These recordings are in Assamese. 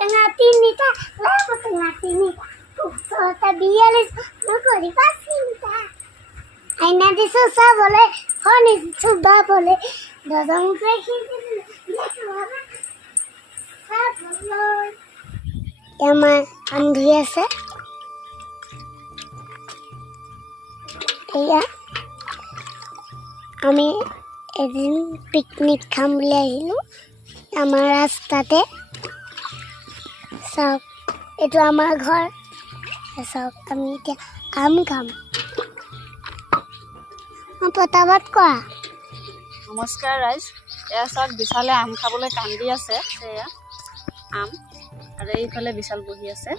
tengah tinita, lalu tengah tinita. Soalnya bialis, nukori pasinta. Aina di susah boleh, koni sudah boleh. Dadang pekin itu, dia keluar. Sabloy. Yama Andrea se. Iya. আমি এদিন পিকনিক খাম বুলি আহিলোঁ আমাৰ ৰাস্তাতে চাওক এইটো আমাৰ ঘৰ চাওক আমি এতিয়া আম খাম পতাপত কৰা নমস্কাৰ ৰাইজ এয়া চাওক বিশালে আম খাবলৈ কান্দি আছে এয়া আম আৰু এইফালে বিশাল বহি আছে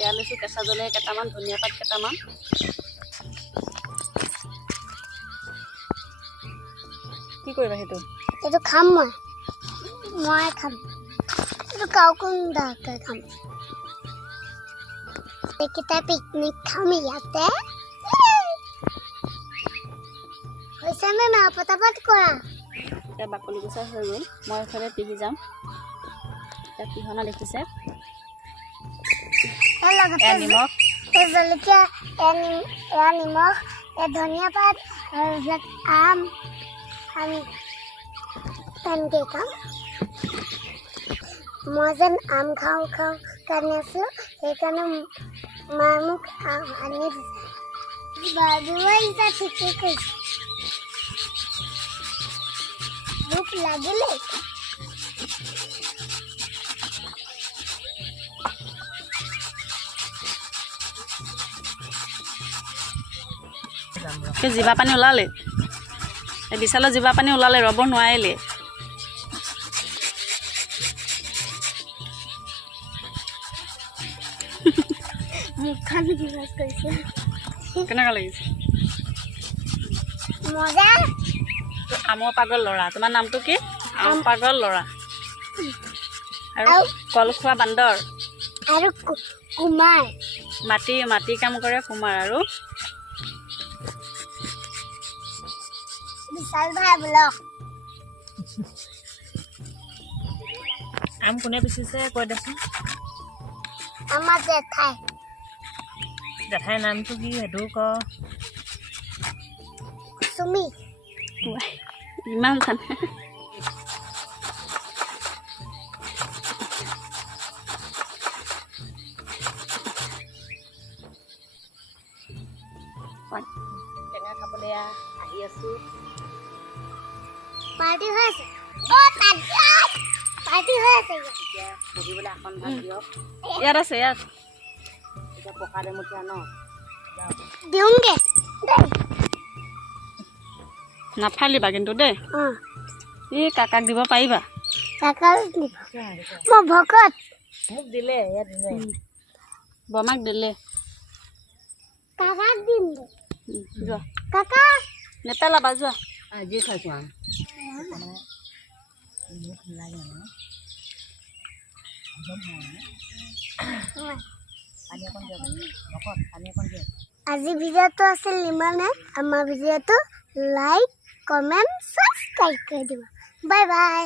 এয়া লৈছোঁ কেঁচা জলকীয়া কেইটামান ধনিয়া পাত কেইটামান কি কৰিবা সেইটো এইটো খাম মই খাম এইটো কাউকন দাকে খাম এইকেইটা পিকনিক খাম ইয়াতে হৈছে নে না পতাপত কৰা এতিয়া বাকলি গুচাই হৈ গ'ল মই এইফালে টিভি যাম এতিয়া পিহনা দেখিছে নিমখ জলকীয়া নিমখ ধনিয়া পাত আৰু আম আমি তেনেকৈ খাম মই যেন আম খাওঁ কাৰণে আছোঁ সেইকাৰণে মায়ে মোক আম আনি দিছে বাবুৱে এতিয়া ঠিকেই কৈছে ভোক লাগিলে জিভা পানী ওলালে এই বিশালৰ জিভা পানী ওলালে ৰ'ব নোৱাৰিলে মুখখন বিৰাজ কৰিছে কেনেকুৱা লাগিছে মজা আমৰ পাগল ল'ৰা তোমাৰ নামটো কি আম পাগল ল'ৰা আৰু কল খোৱা বান্দৰ আৰু কুমাৰ মাটি কাম কৰে কুমাৰ আৰু বিশাল ভাই ব্লক আম কোনে পিচিছে কৈ দেচোন আমাৰ জেঠাই নামটো কি সেইটো ক চুমি ইমান জানে টেঙা খাবলৈ আহি আছোঁ পাৰ্টি হৈ আছে পাৰ্টি হৈ আছে এতিয়া বহিবলৈ আসন ভাত দিয়ক ইয়াত আছে ইয়াত এতিয়া পকা দেমুঠীয়া ন দিওঁগে নাফালিবা কিন্তু দেই এই কাকাক দিব পাৰিবা কাকাক দিব মই ভকত মোক দিলে ইয়াত বমাক দিলে কাকাক দিম যোৱা কাকা নেপেলাবা যোৱা আজি খাইছোঁ আম আজি ভিডিঅ'টো আছিল ইমানে আমাৰ ভিডিঅ'টো লাইক কমেণ্ট ছাবস্ক্ৰাইব কৰি দিব বাই বাই